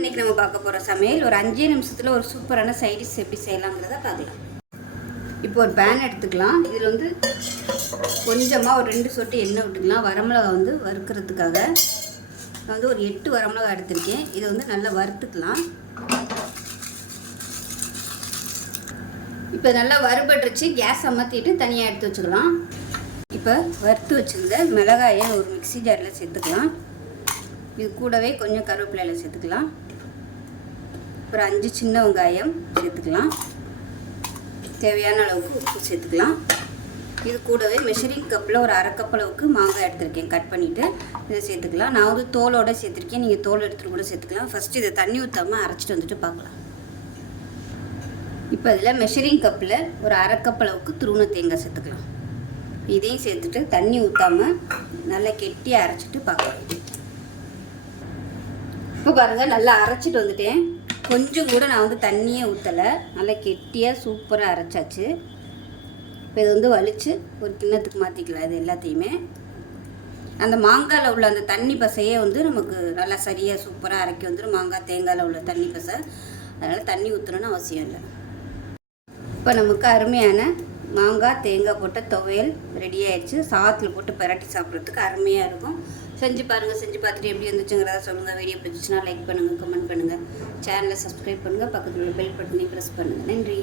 இன்றைக்கி நம்ம பார்க்க போகிற சமையல் ஒரு 5 நிமிஷத்தில் ஒரு சூப்பரான சைடிஷ் எப்படி செய்யலாங்கிறத பார்க்கலாம். இப்போ ஒரு பேன் எடுத்துக்கலாம். இதில் வந்து கொஞ்சமாக ஒரு 2 சொட்டு எண்ணெய் விட்டுக்கலாம். வரமிளகா வந்து வறுக்கிறதுக்காக நான் வந்து ஒரு 8 வரமிளகா எடுத்திருக்கேன். இதை வந்து நல்லா வறுத்துக்கலாம். இப்போ நல்லா வறுபட்டுருச்சு. கேஸ் அமர்த்திட்டு தனியாக எடுத்து வச்சுக்கலாம். இப்போ வறுத்து வச்சுருந்த மிளகாயை ஒரு மிக்ஸி ஜாரில் சேர்த்துக்கலாம். இது கூடவே கொஞ்சம் கருவேப்பிலையில் சேர்த்துக்கலாம். ஒரு 5 சின்ன வெங்காயம் சேர்த்துக்கலாம். தேவையான அளவுக்கு உப்பு சேர்த்துக்கலாம். இது கூடவே மெஷரிங் கப்பில் ஒரு 1/2 கப் அளவுக்கு மாங்காய் எடுத்துருக்கேன். கட் பண்ணிவிட்டு இதை சேர்த்துக்கலாம். நான் வந்து தோலோடு சேர்த்துருக்கேன். நீங்கள் தோல் எடுத்துகிட்டு கூட சேர்த்துக்கலாம். ஃபஸ்ட்டு இதை தண்ணி ஊற்றாமல் அரைச்சிட்டு வந்துட்டு பார்க்கலாம். இப்போ இதில் மெஷரிங் கப்பில் ஒரு 1/2 கப் அளவுக்கு துருவன தேங்காய் சேர்த்துக்கலாம். இதையும் சேர்த்துட்டு தண்ணி ஊற்றாமல் நல்லா கெட்டியாக அரைச்சிட்டு பார்க்கலாம். இப்போ பாருங்கள், நல்லா அரைச்சிட்டு வந்துட்டேன். கொஞ்சம் கூட நான் வந்து தண்ணியே ஊற்றலை. நல்லா கெட்டியாக சூப்பராக அரைச்சாச்சு. இப்போ இது வந்து வலித்து ஒரு கிண்ணத்துக்கு மாற்றிக்கலாம். இது எல்லாத்தையுமே அந்த மாங்காயில் உள்ள அந்த தண்ணி பசையே வந்து நமக்கு நல்லா சரியாக சூப்பராக அரைக்கி வந்துடும். மாங்காய் தேங்காயில் உள்ள தண்ணி பசை, அதனால் தண்ணி ஊற்றணுன்னு அவசியம் இல்லை. இப்போ நமக்கு அருமையான மாங்காய் தேங்காய் போட்ட துவையல் ரெடி ஆயிடுச்சு. சாதத்தில் போட்டு பரட்டி சாப்பிட்றதுக்கு அருமையாக இருக்கும். செஞ்சு பாருங்கள். செஞ்சு பார்த்துட்டு எப்படி இருந்துச்சுங்கிறத சொல்லுங்கள். வீடியோ பிடிச்சிச்சுன்னா லைக் பண்ணுங்கள், கமெண்ட் பண்ணுங்கள், சேனலை சப்ஸ்கிரைப் பண்ணுங்கள், பக்கத்தில் உள்ள பெல் பட்டனையும் ப்ரெஸ் பண்ணுங்கள். நன்றி.